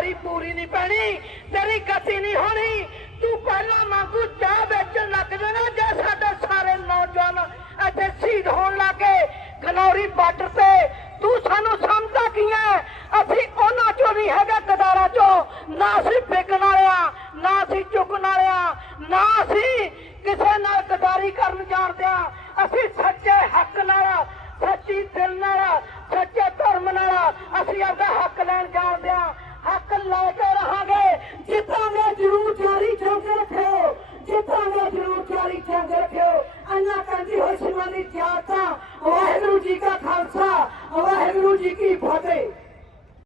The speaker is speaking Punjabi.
ਤੇਰੀ ਪੂਰੀ ਨਹੀਂ ਪੈਣੀ, ਤੇਰੀ ਗਤੀ ਨਹੀਂ ਹੋਣੀ। ਤੂੰ ਪਹਿਲਾਂ ਮੰਗੂ ਚਾਹ ਵੇਚਣ ਲੱਗ ਜਾਣਾ ਜੇ ਸਾਡੇ ਸਾਰੇ ਨੌਜਵਾਨ ਇੱਥੇ ਸ਼ਹੀਦ ਹੋਣ ਲੱਗੇ ਖਨੌਰੀ ਬਾਰਡਰ ਤੇ। ਤੂੰ ਸਾਨੂੰ ਸਮਝਦਾ ਕੀ ਹੈ ਅਸੀਂ ਉਹਨਾਂ ਚੋਂ ਨਹੀਂ ਹੈਗਾ ਕਦਾਰਾ ਚੋਂ। ਨਾ ਅਸੀਂ ਵਿਕਣ ਵਾਲਿਆ ਨਾ ਅਸੀਂ ਚੁੱਕਣ ਵਾਲਿਆ ਨਾ ध्यान रखियो अञा कंदी हुई हुननि जी थिया